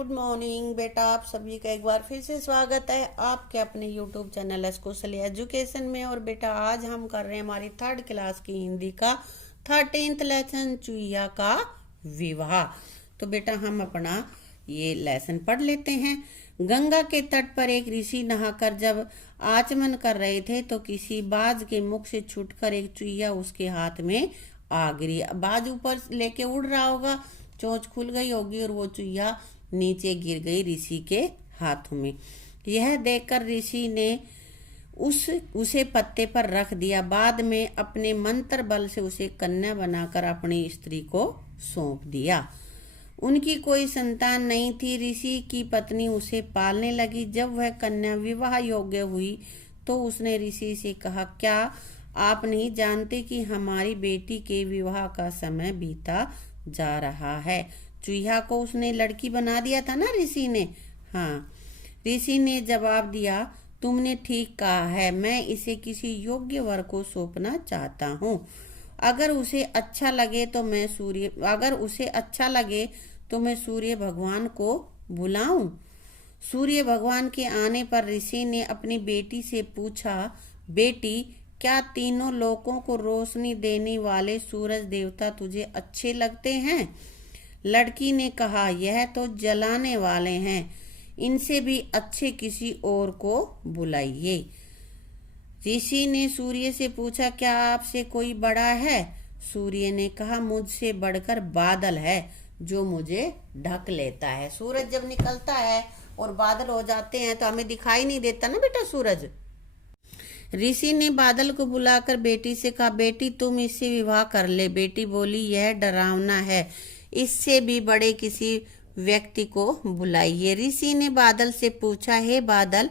Good morning बेटा। आप सभी का एक बार फिर से स्वागत है आपके अपने यूट्यूब चैनल एस्कोसली एजुकेशन में। और बेटा आज हम कर रहे हैं हमारी थर्ड क्लास की हिंदी का 13th लेसन चुईया का विवाह। तो बेटा हम अपना ये लेसन पढ़ लेते हैं। गंगा के तट पर एक ऋषि नहाकर जब आचमन कर रहे थे तो किसी बाज के मुख से छूटकर एक चुईया उसके हाथ में आ गिरी। बाज ऊपर लेके उड़ रहा होगा, चोंच खुल गई होगी और वो चुईया नीचे गिर गई ऋषि के हाथों में। यह देखकर ऋषि ने उसे पत्ते पर रख दिया। बाद में अपने मंत्र बल से उसे कन्या बनाकर अपनी स्त्री को सौंप दिया। उनकी कोई संतान नहीं थी। ऋषि की पत्नी उसे पालने लगी। जब वह कन्या विवाह योग्य हुई तो उसने ऋषि से कहा, क्या आप नहीं जानते कि हमारी बेटी के विवाह का समय बीता जा रहा है। चूहा को उसने लड़की बना दिया था ना ऋषि ने। हाँ, ऋषि ने जवाब दिया, तुमने ठीक कहा है, मैं इसे किसी योग्य वर को सौंपना चाहता हूँ। अगर उसे अच्छा लगे तो मैं सूर्य भगवान को बुलाऊं। सूर्य भगवान के आने पर ऋषि ने अपनी बेटी से पूछा, बेटी क्या तीनों लोकों को रोशनी देने वाले सूरज देवता तुझे अच्छे लगते हैं? लड़की ने कहा, यह तो जलाने वाले हैं, इनसे भी अच्छे किसी और को बुलाइए। ऋषि ने सूर्य से पूछा, क्या आपसे कोई बड़ा है? सूर्य ने कहा, मुझसे बढ़कर बादल है जो मुझे ढक लेता है। सूरज जब निकलता है और बादल हो जाते हैं तो हमें दिखाई नहीं देता ना बेटा सूरज। ऋषि ने बादल को बुलाकर बेटी से कहा, बेटी तुम इससे विवाह कर ले। बेटी बोली, यह डरावना है, इससे भी बड़े किसी व्यक्ति को बुलाइए। ऋषि ने बादल से पूछा, हे बादल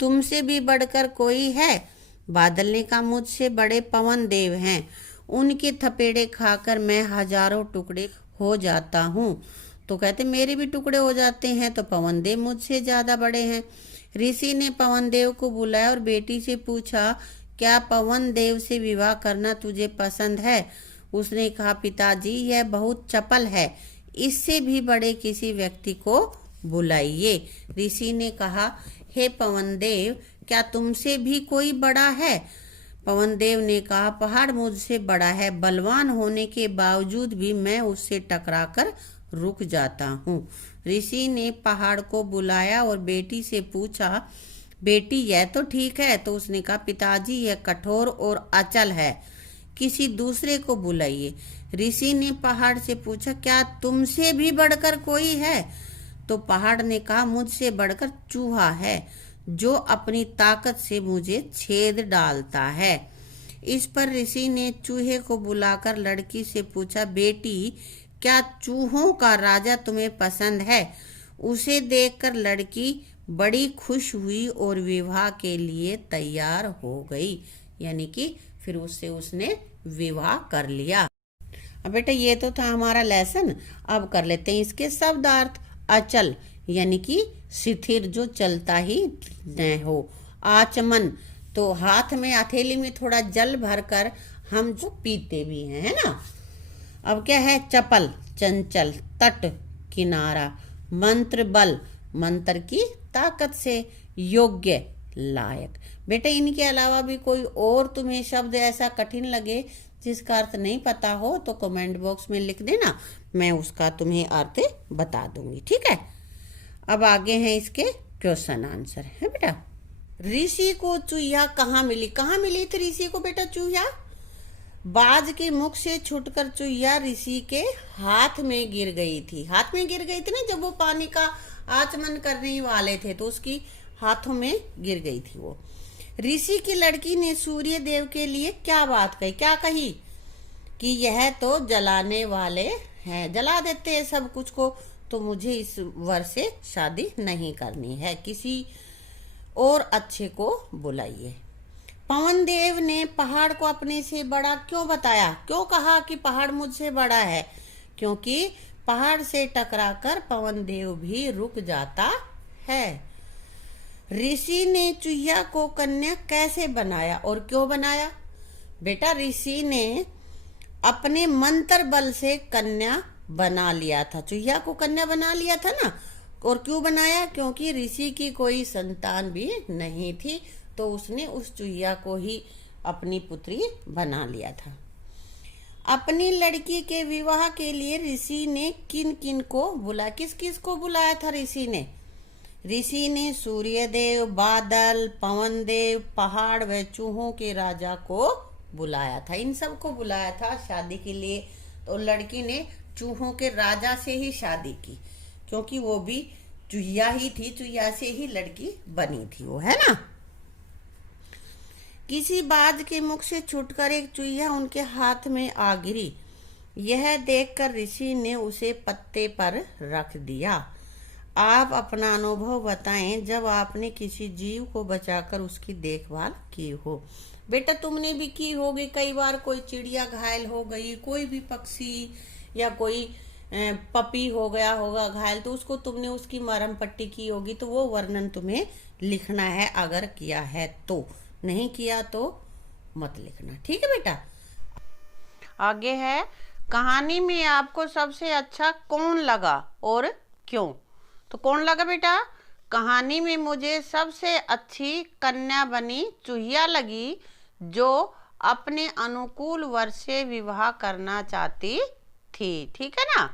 तुमसे भी बढ़कर कोई है? बादल ने कहा, मुझसे बड़े पवन देव हैं, उनके थपेड़े खाकर मैं हजारों टुकड़े हो जाता हूँ। तो कहते मेरे भी टुकड़े हो जाते हैं, तो पवन देव मुझसे ज्यादा बड़े हैं। ऋषि ने पवन देव को बुलाया और बेटी से पूछा, क्या पवन देव से विवाह करना तुझे पसंद है? उसने कहा, पिताजी यह बहुत चपल है, इससे भी बड़े किसी व्यक्ति को बुलाइए। ऋषि ने कहा, हे पवन देव क्या तुमसे भी कोई बड़ा है? पवन देव ने कहा, पहाड़ मुझसे बड़ा है, बलवान होने के बावजूद भी मैं उससे टकराकर रुक जाता हूँ। ऋषि ने पहाड़ को बुलाया और बेटी से पूछा, बेटी यह तो ठीक है? तो उसने कहा, पिताजी यह कठोर और अचल है, किसी दूसरे को बुलाइए। ऋषि ने पहाड़ से पूछा, क्या तुमसे भी बढ़कर कोई है? तो पहाड़ ने कहा, मुझसे बढ़कर चूहा है, जो अपनी ताकत से मुझे छेद डालता है। इस पर ऋषि ने चूहे को बुलाकर लड़की से पूछा, बेटी क्या चूहों का राजा तुम्हें पसंद है? उसे देखकर लड़की बड़ी खुश हुई और विवाह के लिए तैयार हो गई। यानी कि फिर उससे उसने विवाह कर लिया। अब बेटा ये तो था हमारा लेसन। अब कर लेते हैं इसके शब्दार्थ। अचल यानी कि शिथिर, जो चलता ही न हो। आचमन तो हाथ में हथेली में थोड़ा जल भरकर हम जो पीते भी हैं, है ना। अब क्या है? चपल, चंचल, तट, किनारा। मंत्र बल, मंत्र की ताकत से। योग्य, लायक। बेटा इनके अलावा भी कोई और तुम्हें शब्द ऐसा कठिन लगे जिसका अर्थ नहीं पता हो तो कमेंट बॉक्स में लिख देना, मैं उसका तुम्हें अर्थ बता दूंगी, ठीक है। अब आगे हैं इसके क्वेश्चन आंसर, है बेटा। ऋषि को चूहा कहाँ मिली? कहाँ मिली थी ऋषि को बेटा चूहा? बाज के मुख से छूटकर चूहा ऋषि के हाथ में गिर गई थी। हाथ में गिर गई थी ना, जब वो पानी का आचमन करने वाले थे तो उसकी हाथों में गिर गई थी वो। ऋषि की लड़की ने सूर्य देव के लिए क्या बात कही? क्या कही? कि यह तो जलाने वाले हैं, जला देते हैं सब कुछ को, तो मुझे इस वर से शादी नहीं करनी है, किसी और अच्छे को बुलाइए। पवन देव ने पहाड़ को अपने से बड़ा क्यों बताया? क्यों कहा कि पहाड़ मुझसे बड़ा है? क्योंकि पहाड़ से टकराकर पवन देव भी रुक जाता है। ऋषि ने चूहा को कन्या कैसे बनाया और क्यों बनाया? बेटा ऋषि ने अपने मंत्र बल से कन्या बना लिया था, चूहा को कन्या बना लिया था ना, और क्यों बनाया? क्योंकि ऋषि की कोई संतान भी नहीं थी, तो उसने उस चुहिया को ही अपनी पुत्री बना लिया था। अपनी लड़की के विवाह के लिए ऋषि ने किन किन को बुलाया? किस किस को बुलाया था ऋषि ने? ऋषि ने सूर्य देव, बादल, पवन देव, पहाड़ व चूहों के राजा को बुलाया था। इन सब को बुलाया था शादी के लिए। तो लड़की ने चूहों के राजा से ही शादी की, क्योंकि वो भी चुहिया ही थी, चुहिया से ही लड़की बनी थी वो, है ना। किसी बाज के मुख से छूटकर एक चुहिया उनके हाथ में आ गिरी। यह देखकर ऋषि ने उसे पत्ते पर रख दिया। आप अपना अनुभव बताएं जब आपने किसी जीव को बचाकर उसकी देखभाल की हो। बेटा तुमने भी की होगी कई बार, कोई चिड़िया घायल हो गई, कोई भी पक्षी या कोई पपी हो गया होगा घायल, तो उसको तुमने उसकी मरहम पट्टी की होगी, तो वो वर्णन तुम्हें लिखना है अगर किया है तो। नहीं किया तो मत लिखना, ठीक है बेटा। आगे है, कहानी में आपको सबसे अच्छा कौन लगा और क्यों? तो कौन लगा बेटा? कहानी में मुझे सबसे अच्छी कन्या बनी चुहिया लगी, जो अपने अनुकूल वर से विवाह करना चाहती थी, ठीक है ना।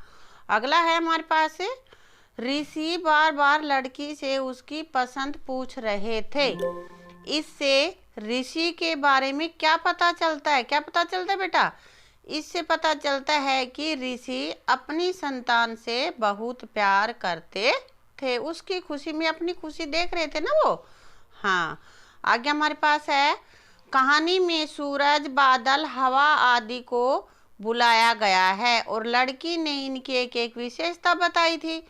अगला है हमारे पास, ऋषि बार बार लड़की से उसकी पसंद पूछ रहे थे। इससे ऋषि के बारे में क्या पता चलता है? क्या पता चलता है बेटा? इससे पता चलता है कि ऋषि अपनी संतान से बहुत प्यार करते थे। उसकी खुशी में अपनी खुशी देख रहे थे ना वो। हाँ, आगे हमारे पास है, कहानी में सूरज, बादल, हवा आदि को बुलाया गया है और लड़की ने इनकी एक एक विशेषता बताई थी।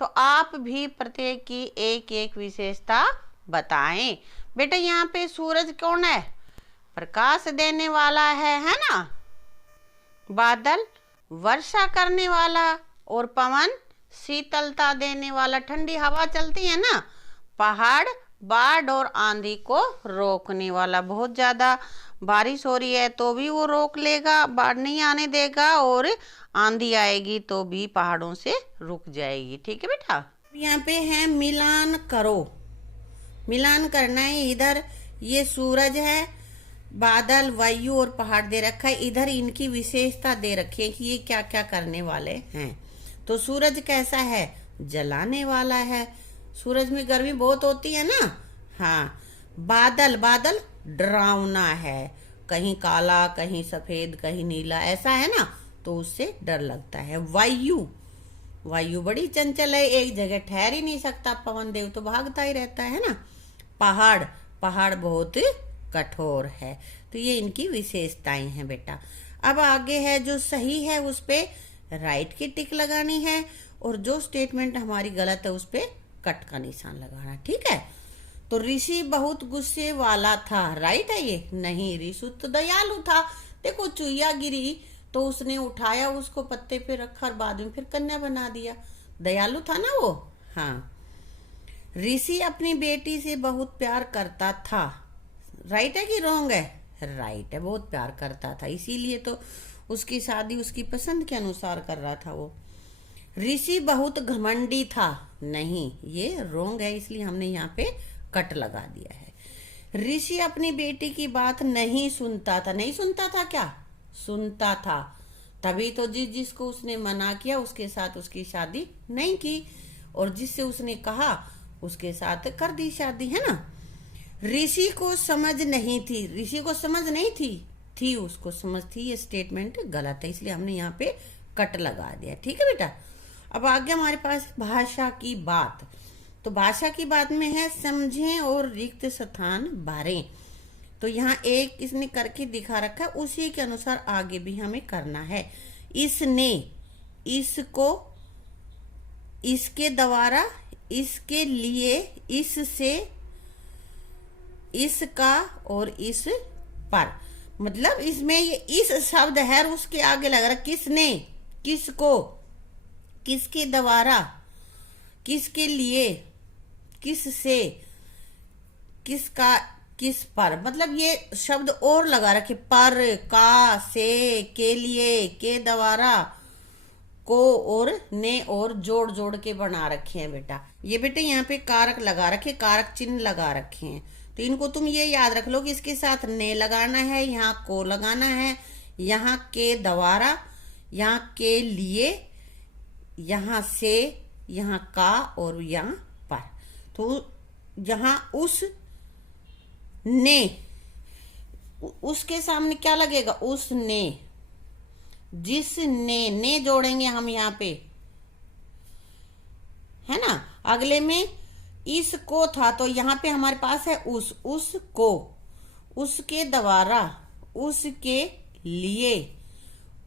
तो आप भी प्रत्येक की एक एक विशेषता बताएं। बेटा यहाँ पे सूरज कौन है? प्रकाश देने वाला है ना। बादल वर्षा करने वाला, और पवन शीतलता देने वाला, ठंडी हवा चलती है ना। पहाड़ बाढ़ और आंधी को रोकने वाला, बहुत ज्यादा बारिश हो रही है तो भी वो रोक लेगा, बाढ़ नहीं आने देगा, और आंधी आएगी तो भी पहाड़ों से रुक जाएगी, ठीक है बेटा। यहाँ पे है मिलान करो। मिलान करना है। इधर ये सूरज है, बादल, वायु और पहाड़ दे रखा है। इधर इनकी विशेषता दे रखी है कि ये क्या क्या करने वाले हैं। तो सूरज कैसा है? जलाने वाला है। सूरज में गर्मी बहुत होती है ना। हाँ। बादल, बादल डरावना है, कहीं काला कहीं सफेद कहीं नीला ऐसा है ना, तो उससे डर लगता है। वायु, वायु बड़ी चंचल है, एक जगह ठहर ही नहीं सकता। पवन देव तो भागता ही रहता है ना। पहाड़, पहाड़ बहुत कठोर है। तो ये इनकी विशेषताएं हैं बेटा। अब आगे है, जो सही है उस पे राइट की टिक लगानी है, और जो स्टेटमेंट हमारी गलत है उस पे कट का निशान लगाना, ठीक है। तो ऋषि बहुत गुस्से वाला था, राइट है ये? नहीं, ऋषि तो दयालु था। देखो चुहिया गिरी तो उसने उठाया, उसको पत्ते पे रखा और बाद में फिर कन्या बना दिया। दयालु था ना वो। हाँ। ऋषि अपनी बेटी से बहुत प्यार करता था, राइट है कि रॉन्ग है? राइट है, बहुत प्यार करता था, इसीलिए तो उसकी शादी उसकी पसंद के अनुसार कर रहा था वो। ऋषि बहुत घमंडी था, नहीं, ये रॉन्ग है, इसलिए हमने यहाँ पे कट लगा दिया है। ऋषि अपनी बेटी की बात नहीं सुनता था। नहीं सुनता था क्या? सुनता था, तभी तो जिसको उसने मना किया उसके साथ उसकी शादी नहीं की, और जिससे उसने कहा उसके साथ कर दी शादी, है ना। ऋषि को समझ नहीं थी। ऋषि को समझ नहीं थी उसको समझ थी। ये स्टेटमेंट गलत है, इसलिए हमने यहाँ पे कट लगा दिया, ठीक है बेटा। अब आगे हमारे पास भाषा की बात। तो भाषा की बात में है, समझें और रिक्त स्थान भरें। तो यहाँ एक इसने करके दिखा रखा है, उसी के अनुसार आगे भी हमें करना है। इसने, इसको, इसके द्वारा, इसके लिए, इससे, इसका और इस पर। मतलब इसमें ये इस शब्द है, उसके आगे लग रहा किसने, किसको, किसके द्वारा, किसके लिए, किससे, किसका, किस पर। मतलब ये शब्द और लगा रखे, पर, का, से, के लिए, के द्वारा, को और ने और जोड़ जोड़ के बना रखे हैं बेटा। ये बेटे यहाँ पे कारक लगा रखे, कारक चिन्ह लगा रखे हैं, तो इनको तुम ये याद रख लो कि इसके साथ ने लगाना है, यहाँ को लगाना है, यहाँ के द्वारा, यहाँ के लिए, यहाँ से, यहाँ का और यहाँ पर। तो यहाँ उस ने, उसके सामने क्या लगेगा? उसने, जिसने, ने जोड़ेंगे हम यहाँ पे, है ना। अगले में इसको था तो यहाँ पे हमारे पास है उसको, उसके द्वारा, उसके लिए,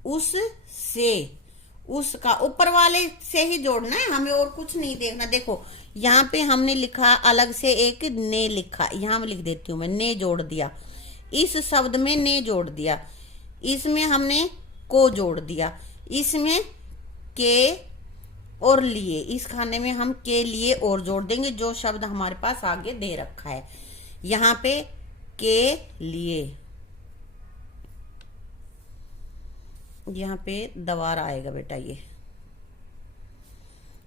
उससे, उसका, ऊपर वाले से ही जोड़ना है, हमें और कुछ नहीं देखना। देखो यहाँ पे हमने लिखा अलग से एक ने लिखा, यहाँ मैं लिख देती हूँ, मैं ने जोड़ दिया, इस शब्द में ने जोड़ दिया, इसमें हमने को जोड़ दिया, इसमें के और लिए, इस खाने में हम के लिए और जोड़ देंगे जो शब्द हमारे पास आगे दे रखा है। यहाँ पे के लिए, यहाँ पे दोबारा आएगा बेटा, ये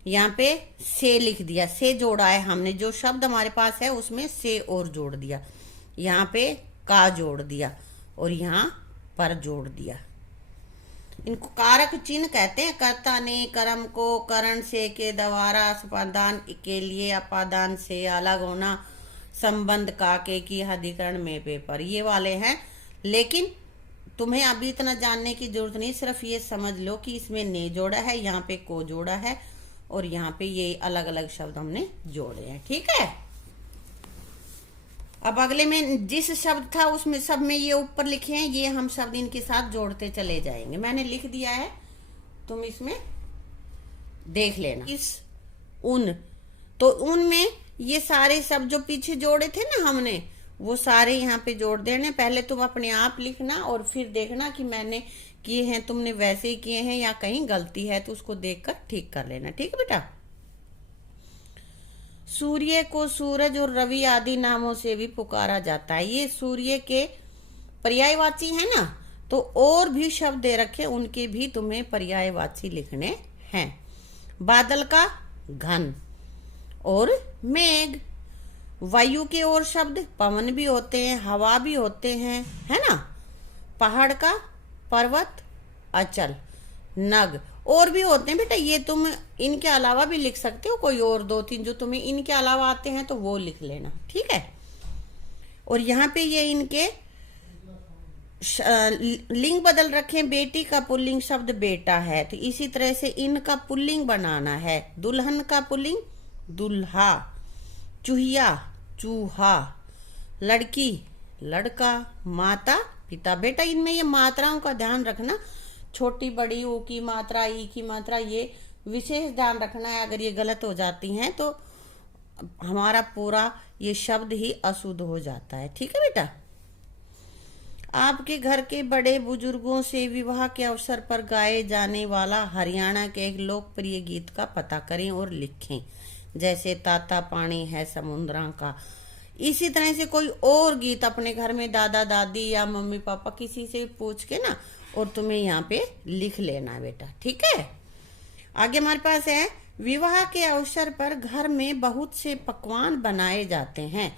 यहाँ पे से लिख दिया, से जोड़ा है हमने, जो शब्द हमारे पास है उसमें से और जोड़ दिया, यहाँ पे का जोड़ दिया और यहाँ पर जोड़ दिया। इनको कारक चिन्ह कहते हैं। कर्ता ने कर्म को करण से के द्वारा, समाधान के लिए अपादान से अलग होना, संबंध का के की अधिकरण में पेपर, ये वाले हैं। लेकिन तुम्हें अभी इतना जानने की जरूरत नहीं, सिर्फ ये समझ लो कि इसमें ने जोड़ा है, यहाँ पे को जोड़ा है और यहाँ पे ये अलग अलग शब्द हमने जोड़े हैं। ठीक है, अब अगले में जिस शब्द था उसमें सब में ये ऊपर लिखे हैं, ये हम शब्द इनके साथ जोड़ते चले जाएंगे। मैंने लिख दिया है, तुम इसमें देख लेना। इस उन, तो उन में ये सारे शब्द जो पीछे जोड़े थे ना हमने, वो सारे यहाँ पे जोड़ देने। पहले तुम अपने आप लिखना और फिर देखना कि मैंने किए हैं, तुमने वैसे ही किए हैं या कहीं गलती है, तो उसको देखकर ठीक कर लेना। ठीक है बेटा। सूर्य को सूरज और रवि आदि नामों से भी पुकारा जाता है। ये सूर्य के पर्यायवाची है ना, तो और भी शब्द दे रखे, उनके भी तुम्हें पर्यायवाची लिखने हैं। बादल का घन और मेघ, वायु के और शब्द पवन भी होते हैं, हवा भी होते हैं, है ना। पहाड़ का पर्वत, अचल, नग, और भी होते हैं बेटा। ये तुम इनके अलावा भी लिख सकते हो, कोई और दो तीन जो तुम्हें इनके अलावा आते हैं तो वो लिख लेना। ठीक है। और यहाँ पे ये इनके लिंग बदल रखे। बेटी का पुल्लिंग शब्द बेटा है, तो इसी तरह से इनका पुल्लिंग बनाना है। दुल्हन का पुल्लिंग दुल्हा, चूहिया चूहा, लड़की लड़का, माता पिता। बेटा इनमें ये मात्राओं का ध्यान रखना, छोटी बड़ी ऊ की मात्रा, ई की मात्रा, ये विशेष ध्यान रखना है। अगर ये गलत हो जाती हैं तो हमारा पूरा ये शब्द ही अशुद्ध हो जाता है। ठीक है बेटा। आपके घर के बड़े बुजुर्गों से विवाह के अवसर पर गाए जाने वाला हरियाणा के एक लोकप्रिय गीत का पता करें और लिखें। जैसे ताता पानी है समुद्रा का। इसी तरह से कोई और गीत अपने घर में दादा दादी या मम्मी पापा किसी से पूछ के ना, और तुम्हें यहाँ पे लिख लेना बेटा। ठीक है। आगे हमारे पास है, विवाह के अवसर पर घर में बहुत से पकवान बनाए जाते हैं।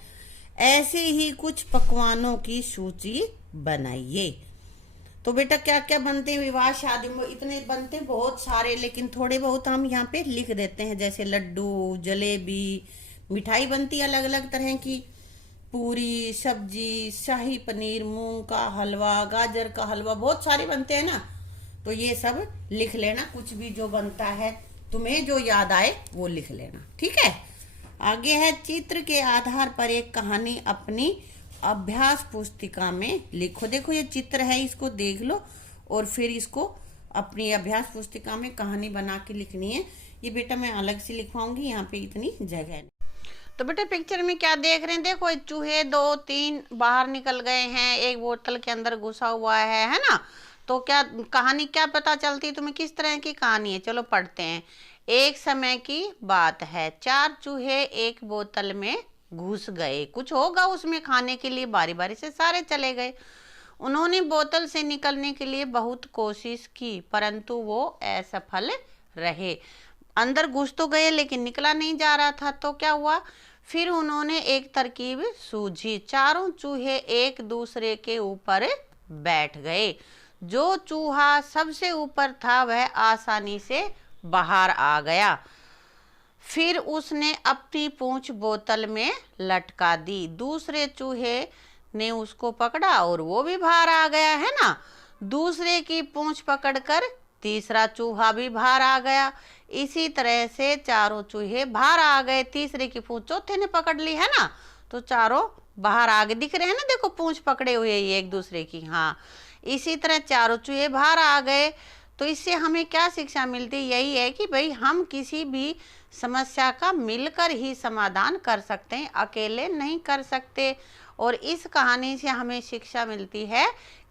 ऐसे ही कुछ पकवानों की सूची बनाइए। तो बेटा क्या क्या बनते हैं विवाह शादी में? इतने बनते हैं बहुत सारे, लेकिन थोड़े बहुत हम यहाँ पे लिख देते हैं। जैसे लड्डू, जलेबी, मिठाई बनती है अलग अलग तरह की, पूरी, सब्जी, शाही पनीर, मूंग का हलवा, गाजर का हलवा, बहुत सारे बनते हैं ना। तो ये सब लिख लेना, कुछ भी जो बनता है तुम्हें जो याद आए वो लिख लेना। ठीक है। आगे है, चित्र के आधार पर एक कहानी अपनी अभ्यास पुस्तिका में लिखो। देखो ये चित्र है, इसको देख लो और फिर इसको अपनी अभ्यास पुस्तिका में कहानी बना के लिखनी है। ये बेटा मैं अलग से लिखवाऊंगी, यहाँ पे इतनी जगह है। तो बेटा पिक्चर में क्या देख रहे हैं? देखो चूहे 2-3 बाहर निकल गए हैं, एक बोतल के अंदर घुसा हुआ है ना। तो क्या कहानी क्या पता चलती है तुम्हें? किस तरह की कहानी है? चलो पढ़ते हैं। एक समय की बात है, 4 चूहे एक बोतल में घुस गए। कुछ होगा उसमें खाने के लिए, बारी बारी से सारे चले गए। उन्होंने बोतल से निकलने के लिए बहुत कोशिश की, परंतु वो असफल रहे। अंदर घुस तो गए लेकिन निकला नहीं जा रहा था। तो क्या हुआ, फिर उन्होंने एक तरकीब सूझी। चारों चूहे एक दूसरे के ऊपर बैठ गए। जो चूहा सबसे ऊपर था वह आसानी से बाहर आ गया। फिर उसने अपनी पूंछ बोतल में लटका दी। दूसरे चूहे ने उसको पकड़ा और वो भी बाहर आ गया, है ना। दूसरे की पूंछ पकड़कर तीसरा चूहा भी बाहर आ गया। इसी तरह से चारों चूहे बाहर आ गए। तीसरे की पूंछ चौथे ने पकड़ ली, है ना, तो चारों बाहर आ गए। दिख रहे हैं ना, देखो पूंछ पकड़े हुए ये एक दूसरे की। हाँ, इसी तरह चारों चूहे बाहर आ गए। तो इससे हमें क्या शिक्षा मिलती, यही है कि भाई हम किसी भी समस्या का मिलकर ही समाधान कर सकते हैं, अकेले नहीं कर सकते। और इस कहानी से हमें शिक्षा मिलती है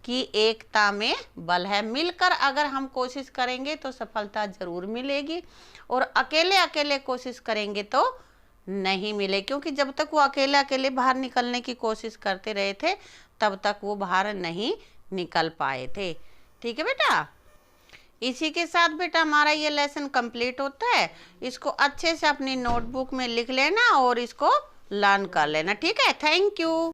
कि एकता में बल है। मिलकर अगर हम कोशिश करेंगे तो सफलता जरूर मिलेगी, और अकेले अकेले कोशिश करेंगे तो नहीं मिले, क्योंकि जब तक वो अकेले अकेले बाहर निकलने की कोशिश करते रहे थे तब तक वो बाहर नहीं निकल पाए थे। ठीक है बेटा, इसी के साथ बेटा हमारा ये लेसन कंप्लीट होता है। इसको अच्छे से अपनी नोटबुक में लिख लेना और इसको लर्न कर लेना। ठीक है, थैंक यू।